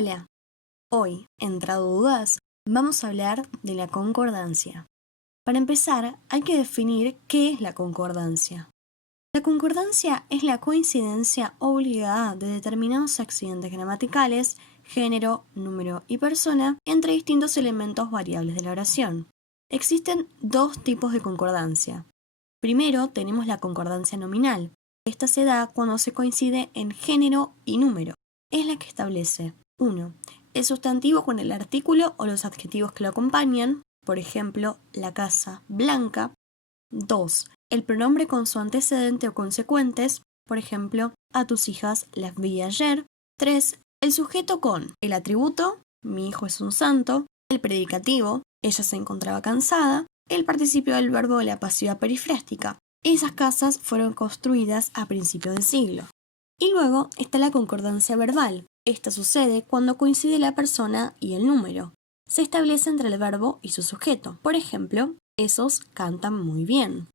Hola, hoy, en Tradududas, vamos a hablar de la concordancia. Para empezar, hay que definir qué es la concordancia. La concordancia es la coincidencia obligada de determinados accidentes gramaticales, género, número y persona entre distintos elementos variables de la oración. Existen dos tipos de concordancia. Primero, tenemos la concordancia nominal. Esta se da cuando se coincide en género y número. Es la que establece 1. El sustantivo con el artículo o los adjetivos que lo acompañan, por ejemplo, la casa blanca. 2. El pronombre con su antecedente o consecuentes, por ejemplo, a tus hijas las vi ayer. 3. El sujeto con el atributo, mi hijo es un santo, el predicativo, ella se encontraba cansada, el participio del verbo de la pasiva perifrástica. Esas casas fueron construidas a principios del siglo. Y luego está la concordancia verbal. Esta sucede cuando coincide la persona y el número. Se establece entre el verbo y su sujeto. Por ejemplo, esos cantan muy bien.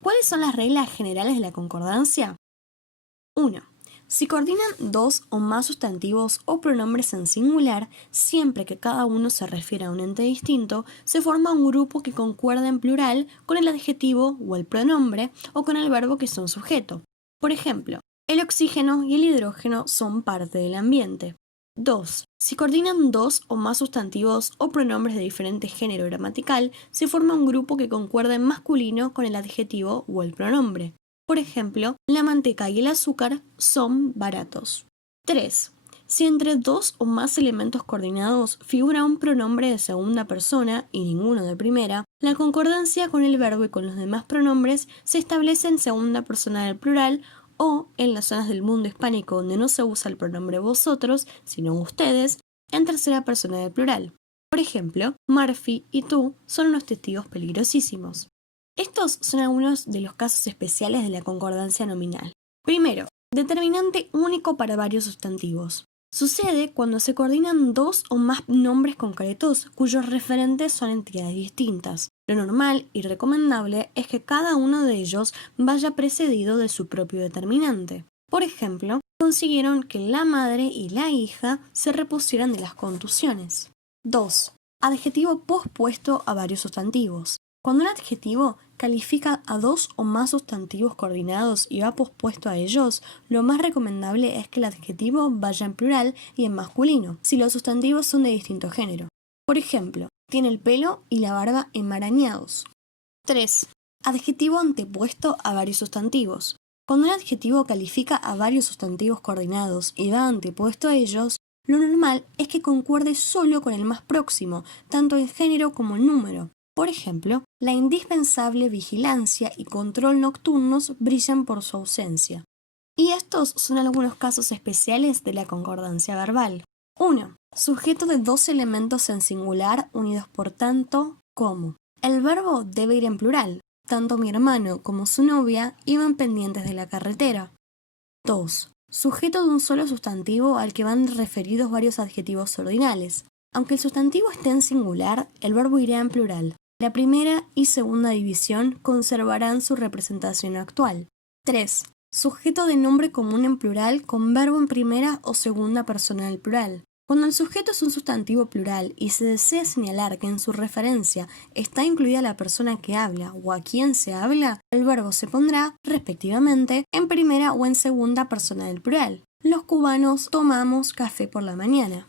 ¿Cuáles son las reglas generales de la concordancia? 1. Si coordinan dos o más sustantivos o pronombres en singular, siempre que cada uno se refiere a un ente distinto, se forma un grupo que concuerda en plural con el adjetivo o el pronombre o con el verbo que son sujeto. Por ejemplo, el oxígeno y el hidrógeno son parte del ambiente. 2. Si coordinan dos o más sustantivos o pronombres de diferente género gramatical, se forma un grupo que concuerda en masculino con el adjetivo o el pronombre. Por ejemplo, la manteca y el azúcar son baratos. 3. Si entre dos o más elementos coordinados figura un pronombre de segunda persona y ninguno de primera, la concordancia con el verbo y con los demás pronombres se establece en segunda persona del plural o, en las zonas del mundo hispánico donde no se usa el pronombre vosotros, sino ustedes, en tercera persona del plural. Por ejemplo, Murphy y tú son unos testigos peligrosísimos. Estos son algunos de los casos especiales de la concordancia nominal. Primero, determinante único para varios sustantivos. Sucede cuando se coordinan dos o más nombres concretos cuyos referentes son entidades distintas. Lo normal y recomendable es que cada uno de ellos vaya precedido de su propio determinante. Por ejemplo, consiguieron que la madre y la hija se repusieran de las contusiones. 2. Adjetivo pospuesto a varios sustantivos. Cuando un adjetivo califica a dos o más sustantivos coordinados y va pospuesto a ellos, lo más recomendable es que el adjetivo vaya en plural y en masculino, si los sustantivos son de distinto género. Por ejemplo, tiene el pelo y la barba enmarañados. 3. Adjetivo antepuesto a varios sustantivos. Cuando un adjetivo califica a varios sustantivos coordinados y va antepuesto a ellos, lo normal es que concuerde solo con el más próximo, tanto en género como en número. Por ejemplo, la indispensable vigilancia y control nocturnos brillan por su ausencia. Y estos son algunos casos especiales de la concordancia verbal. 1. Sujeto de dos elementos en singular unidos por tanto como. El verbo debe ir en plural. Tanto mi hermano como su novia iban pendientes de la carretera. 2. Sujeto de un solo sustantivo al que van referidos varios adjetivos ordinales. Aunque el sustantivo esté en singular, el verbo irá en plural. La primera y segunda división conservarán su representación actual. 3. Sujeto de nombre común en plural con verbo en primera o segunda persona del plural. Cuando el sujeto es un sustantivo plural y se desea señalar que en su referencia está incluida la persona que habla o a quien se habla, el verbo se pondrá, respectivamente, en primera o en segunda persona del plural. Los cubanos tomamos café por la mañana.